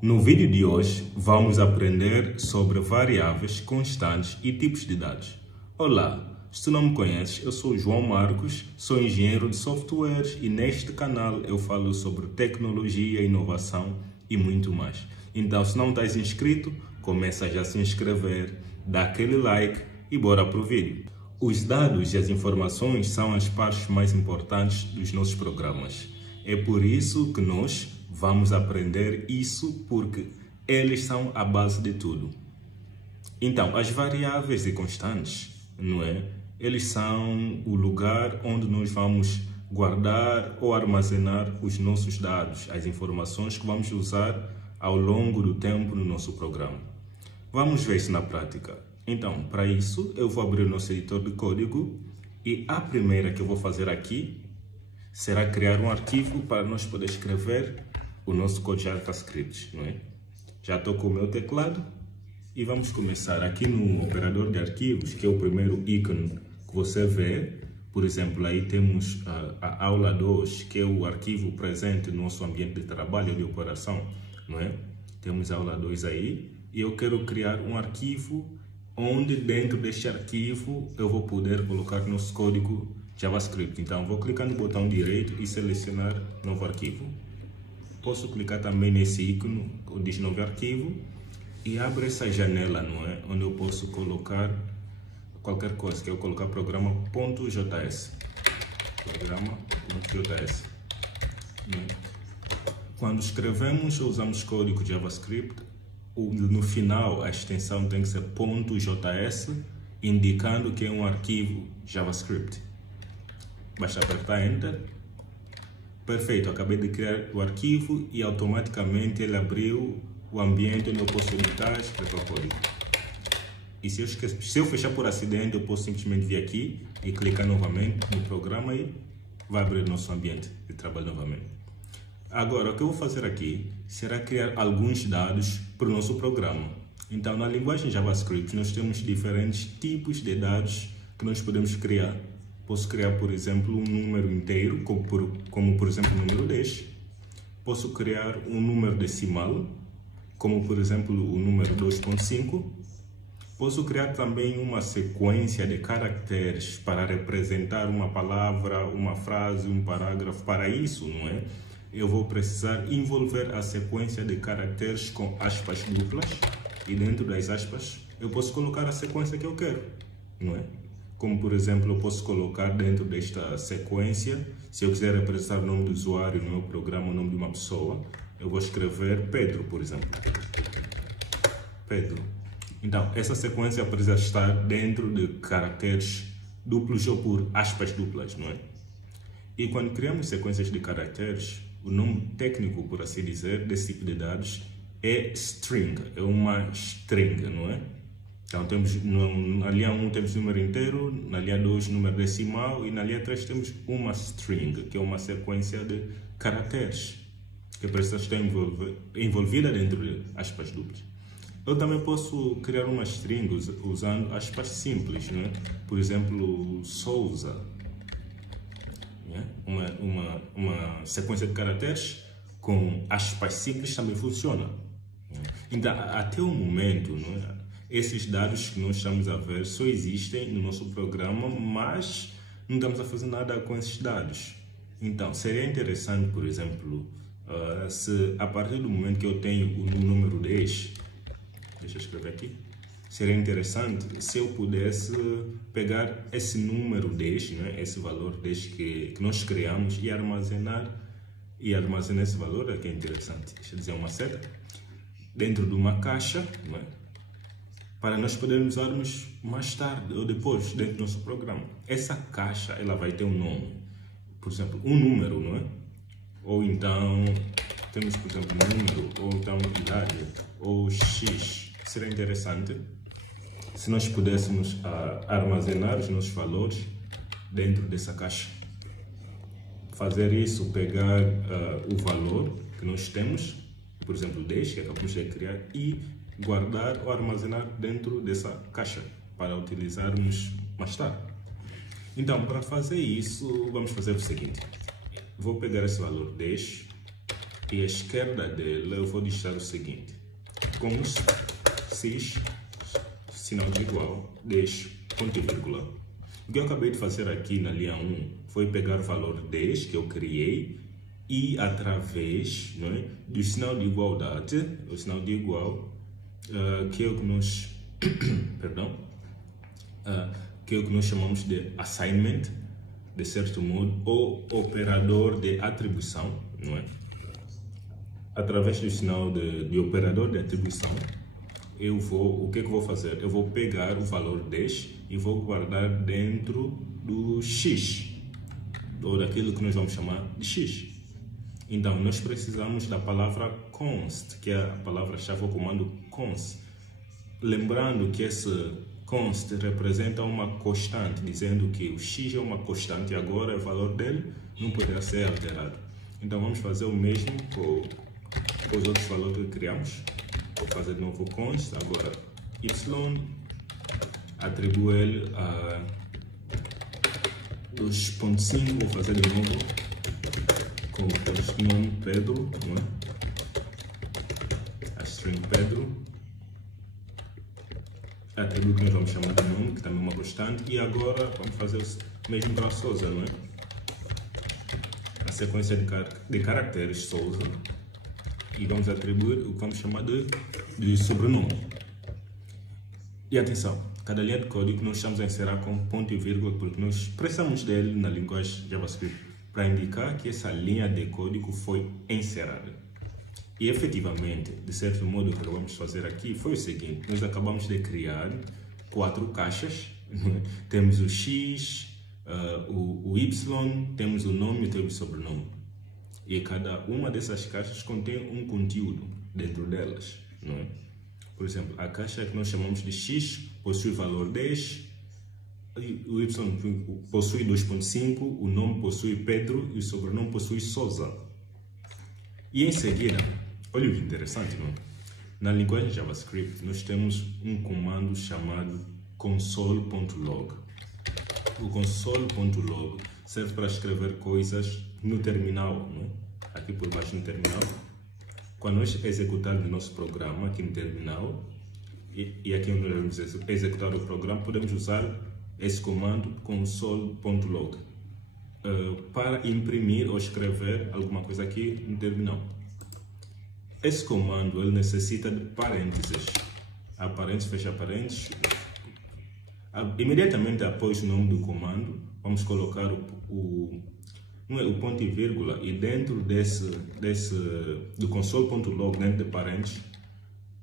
No vídeo de hoje, vamos aprender sobre variáveis, constantes e tipos de dados. Olá, se tu não me conheces, eu sou João Marcos, sou engenheiro de softwares e neste canal eu falo sobre tecnologia, inovação e muito mais. Então, se não estás inscrito, começa já a se inscrever, dá aquele like e bora pro vídeo. Os dados e as informações são as partes mais importantes dos nossos programas. É por isso que nós vamos aprender isso, porque eles são a base de tudo. Então, as variáveis e constantes, não é? Eles são o lugar onde nós vamos guardar ou armazenar os nossos dados, as informações que vamos usar ao longo do tempo no nosso programa. Vamos ver isso na prática. Então, para isso, eu vou abrir o nosso editor de código e a primeira que eu vou fazer aqui será criar um arquivo para nós poder escrever o nosso código JavaScript, não é? Já estou com o meu teclado e vamos começar aqui no operador de arquivos, que é o primeiro ícone que você vê. Por exemplo, aí temos a aula 2, que é o arquivo presente no nosso ambiente de trabalho de operação, não é? Temos a aula 2 aí e eu quero criar um arquivo onde dentro deste arquivo eu vou poder colocar nosso código JavaScript. Então, vou clicar no botão direito e selecionar novo arquivo. Posso clicar também nesse ícone que diz novo arquivo e abre essa janela, não é? Onde eu posso colocar qualquer coisa, que eu colocar programa.js. Programa.js. Quando escrevemos ou usamos código JavaScript, no final a extensão tem que ser .js, indicando que é um arquivo JavaScript. Basta apertar Enter. Perfeito, acabei de criar o arquivo e automaticamente ele abriu o ambiente onde eu posso editar e escrever o código. E se eu fechar por acidente, eu posso simplesmente vir aqui e clicar novamente no programa e vai abrir nosso ambiente de trabalho novamente. Agora, o que eu vou fazer aqui será criar alguns dados para o nosso programa. Então, na linguagem JavaScript, nós temos diferentes tipos de dados que nós podemos criar. Posso criar, por exemplo, um número inteiro, como por exemplo o número 10. Posso criar um número decimal, como por exemplo o número 2.5. Posso criar também uma sequência de caracteres para representar uma palavra, uma frase, um parágrafo. Para isso, não é? Eu vou precisar envolver a sequência de caracteres com aspas duplas. E dentro das aspas, eu posso colocar a sequência que eu quero, não é? Como, por exemplo, eu posso colocar dentro desta sequência, se eu quiser representar o nome do usuário no meu programa, o nome de uma pessoa, eu vou escrever Pedro, por exemplo. Pedro. Então, essa sequência precisa estar dentro de caracteres duplos ou por aspas duplas, não é? E quando criamos sequências de caracteres, o nome técnico, por assim dizer, desse tipo de dados é string, é uma string, não é? Então, na linha 1 temos número inteiro, na linha 2 número decimal e na linha 3 temos uma string, que é uma sequência de caracteres, que precisa estar envolvida dentro de aspas duplas. Eu também posso criar uma string usando aspas simples, né? Por exemplo, Souza. Né? Uma sequência de caracteres com aspas simples também funciona. Né? Então, até o momento, né? Esses dados que nós estamos a ver só existem no nosso programa, mas não estamos a fazer nada com esses dados. Então, seria interessante, por exemplo, se a partir do momento que eu tenho o número 10, deixa eu escrever aqui, seria interessante se eu pudesse pegar esse número 10, né, esse valor 10 que nós criamos e armazenar esse valor. Aqui é interessante, deixa eu dizer uma seta, dentro de uma caixa, né, para nós podermos usarmos mais tarde ou depois dentro do nosso programa. Essa caixa ela vai ter um nome, por exemplo, um número, não é? Ou então temos, por exemplo, número, ou então idade, ou x. Seria interessante se nós pudéssemos armazenar os nossos valores dentro dessa caixa. Fazer isso, pegar o valor que nós temos, por exemplo, 10, que acabamos de criar, e guardar ou armazenar dentro dessa caixa para utilizarmos mais tarde. Então, para fazer isso, vamos fazer o seguinte. Vou pegar esse valor 10 E à esquerda dele eu vou deixar o seguinte: const sys, sinal de igual, deixo, ponto e vírgula. O que eu acabei de fazer aqui na linha 1 foi pegar o valor 10 que eu criei e através, não é, do sinal de igualdade, o sinal de igual, que é o que nós, perdão, que é o que nós chamamos de assignment, de certo modo, ou operador de atribuição, não é? Através do sinal de operador de atribuição, o que eu vou fazer? Eu vou pegar o valor 10 e vou guardar dentro do x, ou daquilo que nós vamos chamar de x. Então, nós precisamos da palavra const, que é a palavra-chave, o comando const. Lembrando que esse const representa uma constante, dizendo que o x é uma constante e agora o valor dele não poderá ser alterado. Então, vamos fazer o mesmo com os outros valores que criamos. Vou fazer de novo const, agora y, atribuo ele a 2.5, vou fazer de novo com o nome Pedro, não é? A string Pedro, atribuo que nós vamos chamar de nome, que também é uma constante, e agora vamos fazer o mesmo para a Souza, não é? A sequência de caracteres Souza, e vamos atribuir o que vamos chamar de sobrenome. E atenção, cada linha de código nós estamos a inserir com ponto e vírgula, porque nós precisamos dele na linguagem JavaScript para indicar que essa linha de código foi inserida. E efetivamente, de certo modo, o que vamos fazer aqui foi o seguinte: nós acabamos de criar 4 caixas, temos o X, o Y, temos o nome e temos o sobrenome. E cada uma dessas caixas contém um conteúdo dentro delas, não é? Por exemplo, a caixa que nós chamamos de X possui valor 10, o Y possui 2.5, o nome possui Pedro e o sobrenome possui Souza. E em seguida, olha o que interessante, não? Na linguagem JavaScript, nós temos um comando chamado console.log. O console.log serve para escrever coisas no terminal, não é? Aqui por baixo no terminal. Quando nós executarmos o nosso programa aqui no terminal, e aqui onde nós vamos executar o programa, podemos usar esse comando console.log para imprimir ou escrever alguma coisa aqui no terminal. Esse comando ele necessita de parênteses. Há parênteses, fecha parênteses. Imediatamente após o nome do comando, vamos colocar o ponto e vírgula, e dentro do console.log, dentro de parênteses,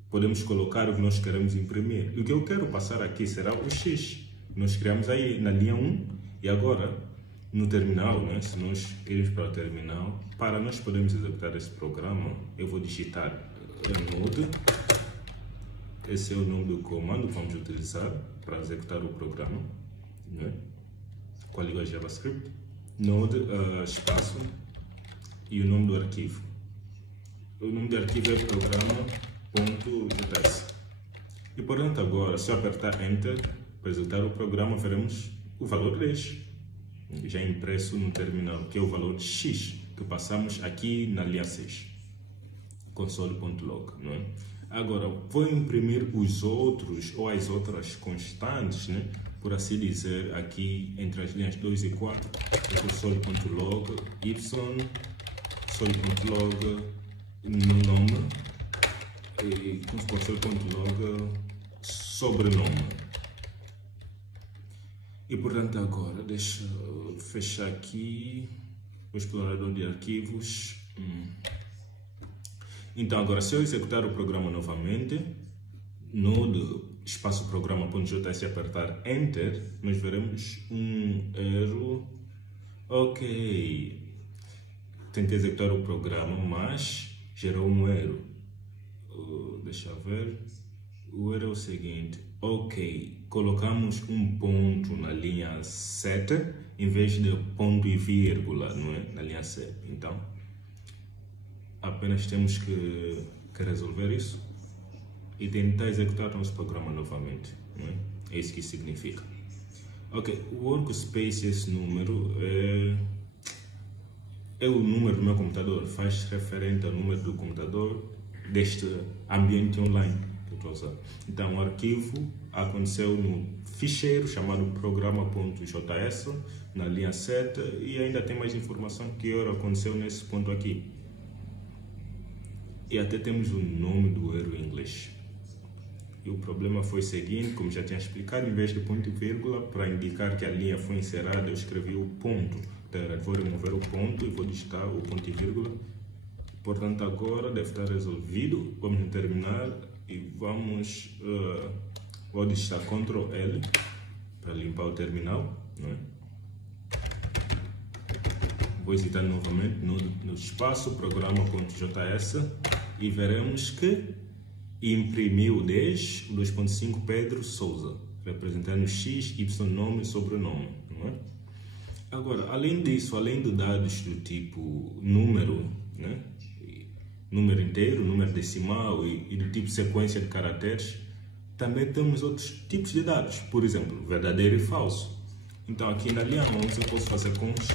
podemos colocar o que nós queremos imprimir. O que eu quero passar aqui será o X. Nós criamos aí na linha 1 e agora no terminal, né? Se nós irmos para o terminal, para nós podermos executar esse programa, eu vou digitar node. Esse é o nome do comando que vamos utilizar para executar o programa, né? Com a linguagem JavaScript. Node, espaço e o nome do arquivo. O nome do arquivo é programa.js. E portanto agora, se eu apertar Enter para executar o programa, veremos o valor 10 já impresso no terminal, que é o valor de X que passamos aqui na linha 6, console.log, não é? Agora vou imprimir os outros ou as outras constantes, né? Por assim dizer, aqui entre as linhas 2 e 4, console.log, y, console.log, no nome, e console.log, sobrenome. E portanto agora, deixa eu fechar aqui o explorador de arquivos. Então agora, se eu executar o programa novamente, no espaço programa.js e apertar Enter, nós veremos um erro. Ok, tentei executar o programa, mas gerou um erro. Deixa eu ver. O erro é o seguinte: ok, colocamos um ponto na linha 7 em vez de ponto e vírgula, não é? Na linha 7. Então, apenas temos que resolver isso e tentar executar o nosso programa novamente, não é? É isso que significa. Ok, o workspace, esse número é o número do meu computador, faz referente ao número do computador deste ambiente online que eu estou a usar. Então, o arquivo aconteceu no ficheiro chamado programa.js, na linha 7, e ainda tem mais informação que aconteceu nesse ponto aqui. E até temos o nome do erro em inglês. E o problema foi o seguinte, como já tinha explicado, em vez de ponto e vírgula, para indicar que a linha foi encerrada, eu escrevi o ponto. Então, eu vou remover o ponto e vou digitar o ponto e vírgula. Portanto, agora deve estar resolvido. Vamos terminar e vamos... vou digitar Ctrl L para limpar o terminal, não é? Vou editar novamente no espaço programa.js e veremos que imprimiu 10, 2.5 Pedro Souza, representando X, Y, nome e sobrenome, não é? Agora, além disso, além de dados do tipo número, né? Número inteiro, número decimal e do tipo sequência de caracteres, também temos outros tipos de dados, por exemplo, verdadeiro e falso. Então, aqui na linha 11 eu posso fazer const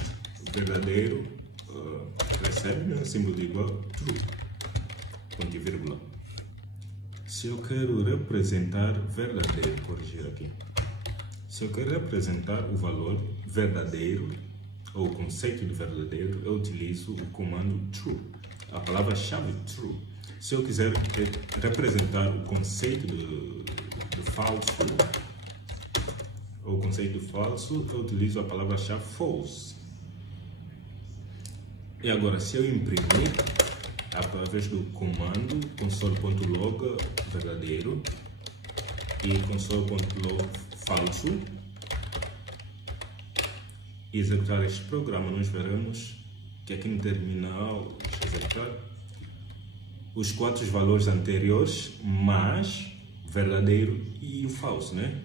verdadeiro, recebe, né? Símbolo de igual, true, ponto e vírgula. Se eu quero representar verdadeiro, corrigir aqui. Se eu quero representar o valor verdadeiro, ou o conceito de verdadeiro, eu utilizo o comando true, a palavra-chave true. Se eu quiser representar o conceito de falso, ou o conceito de falso, eu utilizo a palavra-chave false. E agora, se eu imprimir, através do comando console.log verdadeiro e console.log falso, e executar este programa, nós veremos que aqui no terminal, deixa eu executar, os 4 valores anteriores, mais verdadeiro e o falso, né?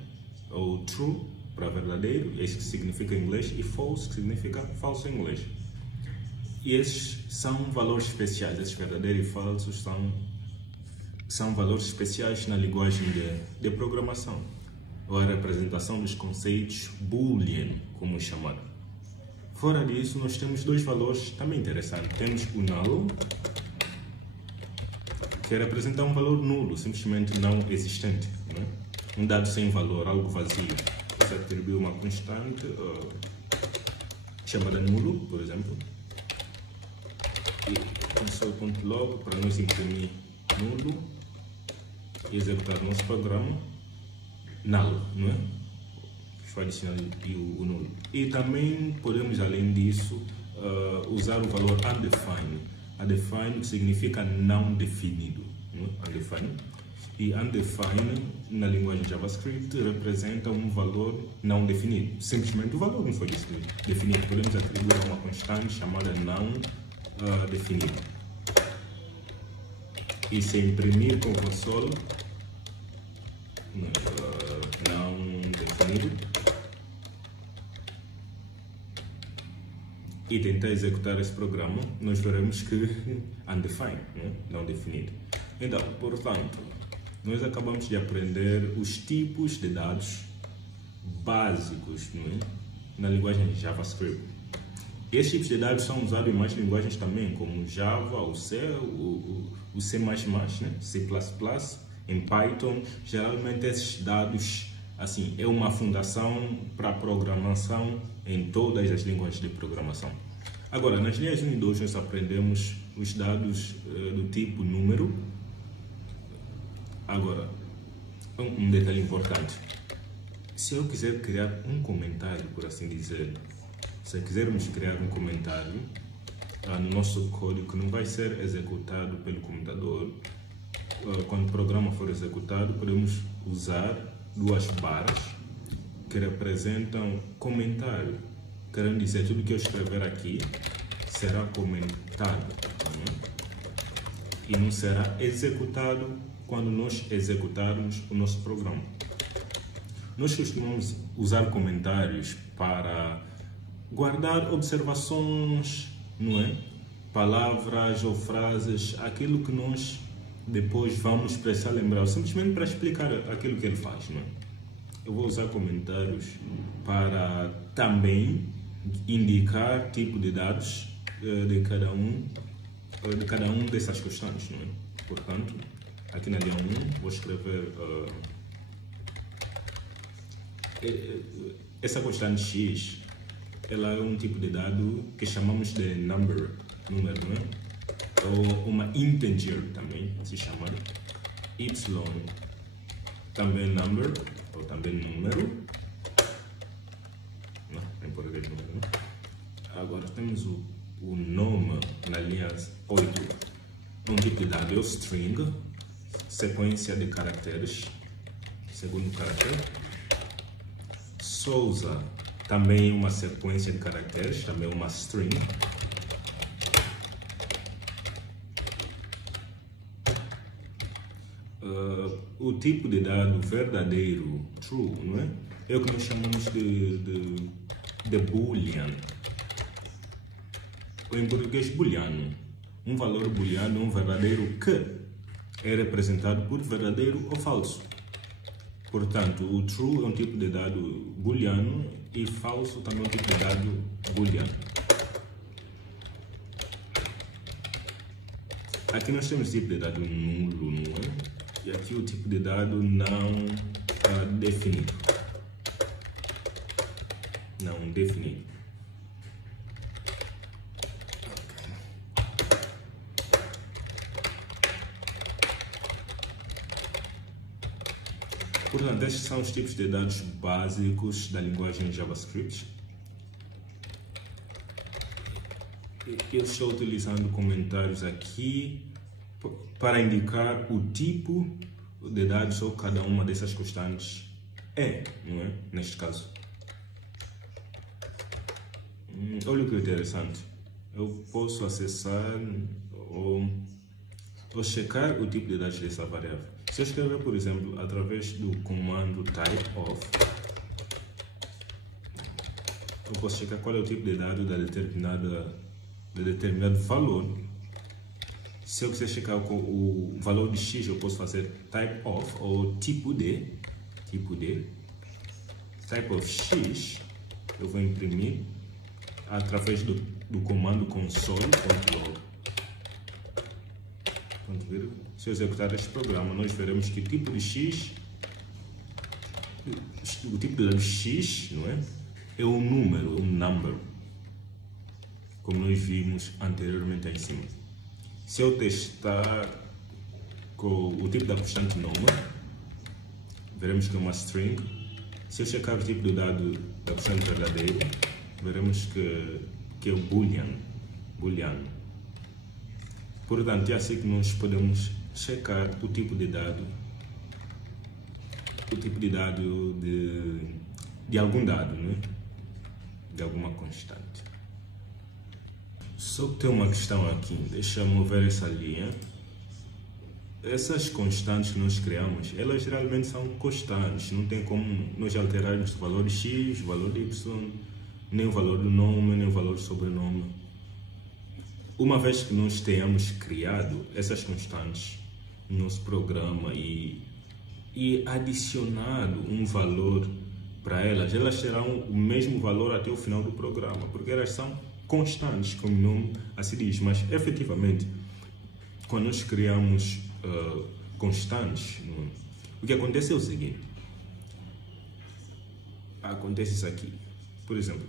O true para verdadeiro, esse que significa em inglês, e false, que significa falso em inglês. E esses são valores especiais, esses verdadeiros e falsos são valores especiais na linguagem de programação, ou a representação dos conceitos Boolean, como chamar. Fora disso, nós temos 2 valores também interessantes. Temos o null, que representa um valor nulo, simplesmente não existente, né? Um dado sem valor, algo vazio. Você atribui uma constante chamada nulo, por exemplo, e console.log para nos imprimir nulo e executar nosso programa null, não é? Vai adicionar o nulo. E também podemos, além disso, usar o valor undefined. Undefined significa não definido, não é? Undefined. E undefined na linguagem JavaScript representa um valor não definido. Simplesmente o valor não foi definido. Podemos atribuir a uma constante chamada não definido. E se imprimir com o console não definido e tentar executar esse programa, nós veremos que undefined, não definido. Então, portanto, nós acabamos de aprender os tipos de dados básicos, na linguagem JavaScript. Esses tipos de dados são usados em mais linguagens também, como Java, o C, o C++, C++, em Python. Geralmente esses dados, assim, é uma fundação para programação em todas as linguagens de programação. Agora, nas linhas 1 e 2 nós aprendemos os dados do tipo número. Agora, um detalhe importante. Se eu quiser criar um comentário, por assim dizer, se quisermos criar um comentário no nosso código que não vai ser executado pelo computador, quando o programa for executado, podemos usar 2 barras que representam comentário. Querendo dizer, tudo que eu escrever aqui será comentado, e não será executado quando nós executarmos o nosso programa. Nós costumamos usar comentários para guardar observações, não é? Palavras ou frases, aquilo que nós depois vamos precisar lembrar, simplesmente para explicar aquilo que ele faz, não é? Eu vou usar comentários para também indicar tipo de dados de cada um dessas constantes, não é? Portanto, aqui na linha 1 vou escrever essa constante x, ela é um tipo de dado que chamamos de número, não é? Ou uma integer também se chama. Y também number, ou também número. Não, em português número, não. Agora temos o nome na linha 8, um tipo de dado é o string, sequência de caracteres, segundo caractere. Souza, também uma sequência de caracteres, também uma string. O tipo de dado verdadeiro, true, não é? É o que nós chamamos de boolean. Ou em português, booleano. Um valor booleano é um verdadeiro que é representado por verdadeiro ou falso. Portanto, o true é um tipo de dado booleano e falso também é um tipo de dado booleano. Aqui nós temos o tipo de dado nulo, não é? E aqui o tipo de dado não definido. Não definido. Portanto, estes são os tipos de dados básicos da linguagem JavaScript. Eu estou utilizando comentários aqui para indicar o tipo de dados ou cada uma dessas constantes é, não é? Neste caso. Olha o que é interessante. Eu posso acessar ou checar o tipo de dados dessa variável. Se eu escrever, por exemplo, através do comando typeof, eu posso checar qual é o tipo de dado de determinado valor. Se eu quiser checar o valor de x, eu posso fazer typeof ou tipo de typeof x. Eu vou imprimir através do comando console.log. Se eu executar este programa, nós veremos que o tipo de x, o tipo de dado x, não é? É um número, um number, como nós vimos anteriormente aí em cima. Se eu testar com o tipo da constante nome, veremos que é uma string. Se eu checar o tipo do dado da constante verdadeiro, veremos que é o booleano. Portanto, é assim que nós podemos checar o tipo de dado de algum dado, não é? De alguma constante. Só que tem uma questão aqui, deixa eu mover essa linha. Essas constantes que nós criamos, elas geralmente são constantes, não tem como nós alterarmos o valor de x, o valor de y, nem o valor do nome, nem o valor do sobrenome. Uma vez que nós tenhamos criado essas constantes no nosso programa e adicionado um valor para elas, elas terão o mesmo valor até o final do programa, porque elas são constantes, como o nome assim diz. Mas efetivamente, quando nós criamos constantes, o que acontece é o seguinte: acontece isso aqui. Por exemplo,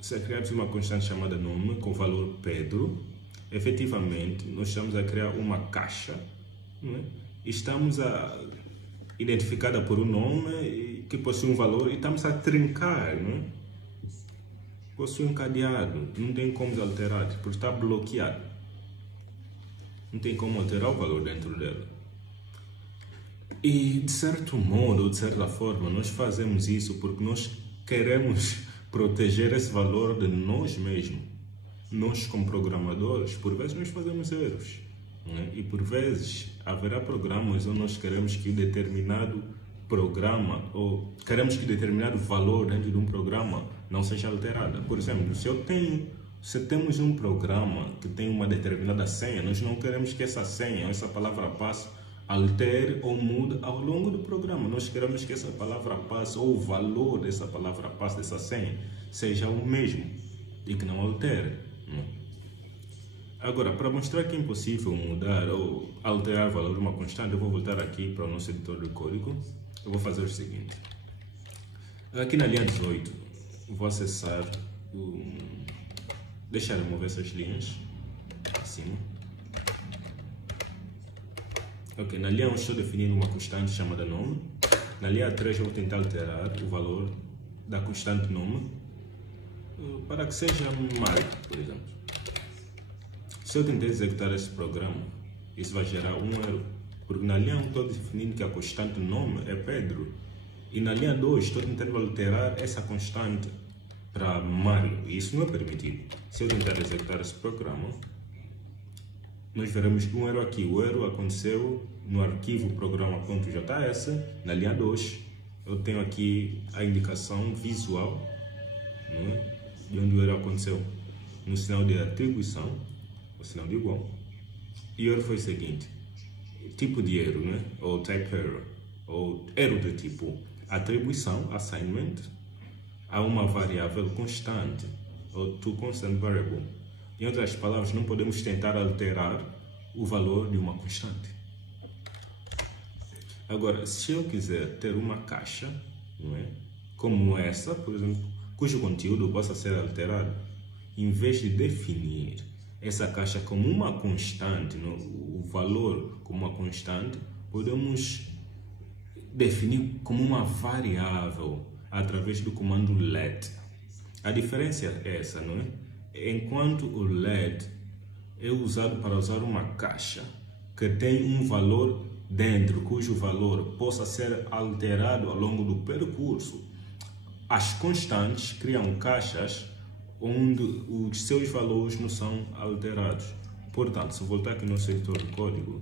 se criarmos uma constante chamada nome com o valor Pedro, efetivamente nós estamos a criar uma caixa, não é? Estamos identificada por um nome que possui um valor e estamos a trincar, não é? Possui um cadeado, não tem como alterar, porque está bloqueado. Não tem como alterar o valor dentro dela. E de certo modo, de certa forma, nós fazemos isso porque nós queremos proteger esse valor de nós mesmos. Nós, como programadores, por vezes nós fazemos erros, né? E por vezes haverá programas onde nós queremos que determinado programa ou queremos que determinado valor dentro de um programa não seja alterado. Por exemplo, se temos um programa que tem uma determinada senha, nós não queremos que essa senha, essa palavra passe, altere ou mude ao longo do programa. Nós queremos que essa palavra passe ou o valor dessa palavra passe, dessa senha, seja o mesmo. e que não altere. Agora, para mostrar que é impossível mudar ou alterar o valor de uma constante, eu vou voltar aqui para o nosso editor de código. Eu vou fazer o seguinte. Aqui na linha 18, vou acessar deixar eu remover essas linhas acima. Ok, na linha 1 estou definindo uma constante chamada nome. Na linha 3 eu vou tentar alterar o valor da constante nome para que seja Mário, por exemplo. Se eu tentar executar esse programa, isso vai gerar um erro, porque na linha 1 estou definindo que a constante nome é Pedro, e na linha 2 estou tentando alterar essa constante para Mário, e isso não é permitido. Se eu tentar executar esse programa, nós veremos um erro aqui. O erro aconteceu no arquivo programa.js, na linha 2. Eu tenho aqui a indicação visual, de onde o erro aconteceu, no sinal de atribuição, o sinal de igual. E o erro foi o seguinte: tipo de erro, ou type error, ou erro do tipo atribuição, assignment, a uma variável constante, ou to constant variable. Em outras palavras, não podemos tentar alterar o valor de uma constante. Agora, se eu quiser ter uma caixa, como essa, por exemplo, cujo conteúdo possa ser alterado, em vez de definir essa caixa como uma constante, o valor como uma constante, podemos definir como uma variável através do comando let. A diferença é essa, Enquanto o let é usado para usar uma caixa que tem um valor dentro, cujo valor possa ser alterado ao longo do percurso, as constantes criam caixas onde os seus valores não são alterados. Portanto, se eu voltar aqui no nosso editor de código,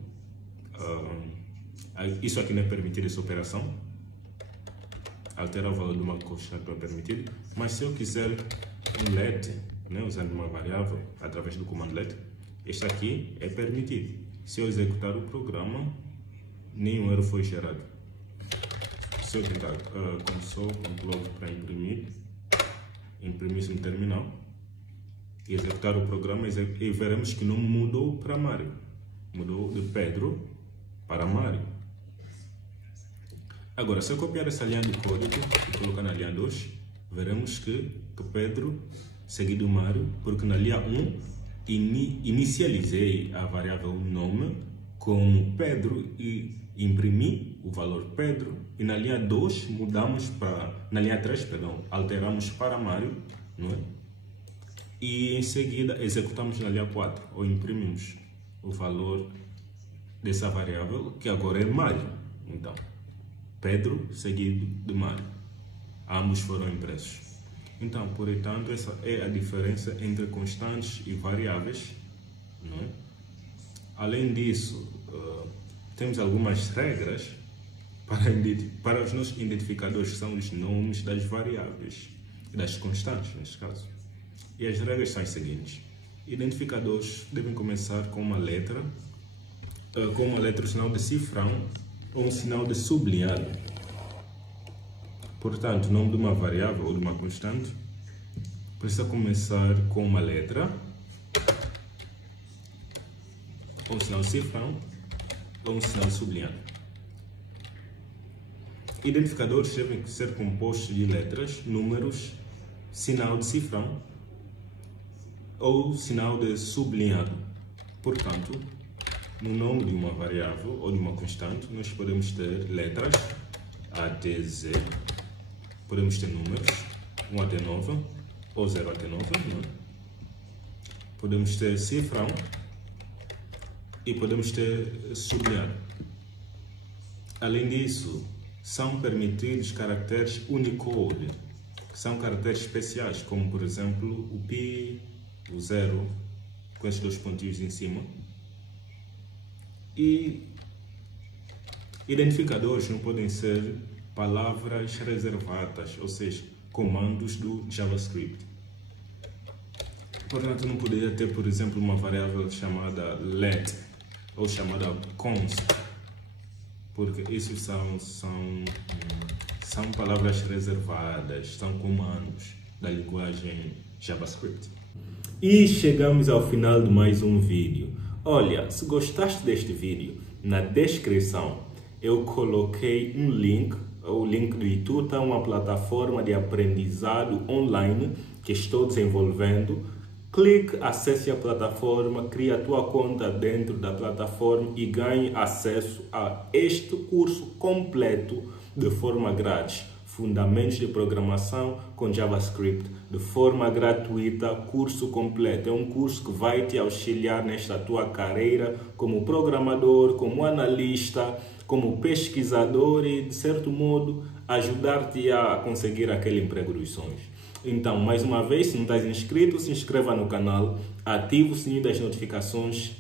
isso aqui não é permitido, essa operação. Alterar o valor de uma constante não é permitido. Mas se eu quiser um let, usando uma variável através do comando let, este aqui é permitido. Se eu executar o programa, nenhum erro foi gerado. Se eu tentar console.log para imprimir isso no terminal e executar o programa, e veremos que não mudou para Mário, mudou de Pedro para Mário. Agora, se eu copiar essa linha do código e colocar na linha 2, veremos que Pedro seguido Mário, porque na linha 1 inicializei a variável nome com Pedro e imprimi o valor Pedro, e na linha 2 mudamos para, na linha 3, perdão, alteramos para Mário, E em seguida executamos na linha 4, ou imprimimos o valor dessa variável, que agora é Mário. Então, Pedro seguido de Mário. Ambos foram impressos. Então, portanto, essa é a diferença entre constantes e variáveis, Além disso, temos algumas regras para os nossos identificadores, que são os nomes das variáveis e das constantes, neste caso. E as regras são as seguintes: identificadores devem começar com uma letra, o sinal de cifrão ou um sinal de sublinhado. Portanto, o nome de uma variável ou de uma constante precisa começar com uma letra, ou um sinal de cifrão, ou um sinal de sublinhado. Identificadores devem ser compostos de letras, números, sinal de cifrão ou sinal de sublinhado. Portanto, no nome de uma variável ou de uma constante, nós podemos ter letras A até Z, podemos ter números 1 até 9 ou 0 até 9, podemos ter cifrão e podemos ter sublinhado. Além disso, são permitidos caracteres Unicode, que são caracteres especiais, como por exemplo o pi, o 0, com esses dois pontinhos em cima. E identificadores não podem ser palavras reservadas, ou seja, comandos do JavaScript. Portanto, não poderia ter, por exemplo, uma variável chamada let ou chamada const, porque isso são palavras reservadas, são comandos da linguagem JavaScript. E chegamos ao final de mais um vídeo. Olha, se gostaste deste vídeo, na descrição eu coloquei um link, o link do Ituta, uma plataforma de aprendizado online que estou desenvolvendo. Clique, acesse a plataforma, crie a tua conta dentro da plataforma e ganhe acesso a este curso completo de forma grátis. Fundamentos de programação com JavaScript, de forma gratuita, curso completo. É um curso que vai te auxiliar nesta tua carreira como programador, como analista, como pesquisador e, de certo modo, ajudar-te a conseguir aquele emprego dos sonhos. Então, mais uma vez, se não estás inscrito, se inscreva no canal, ative o sininho das notificações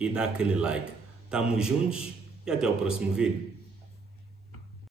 e dá aquele like. Tamo juntos e até o próximo vídeo.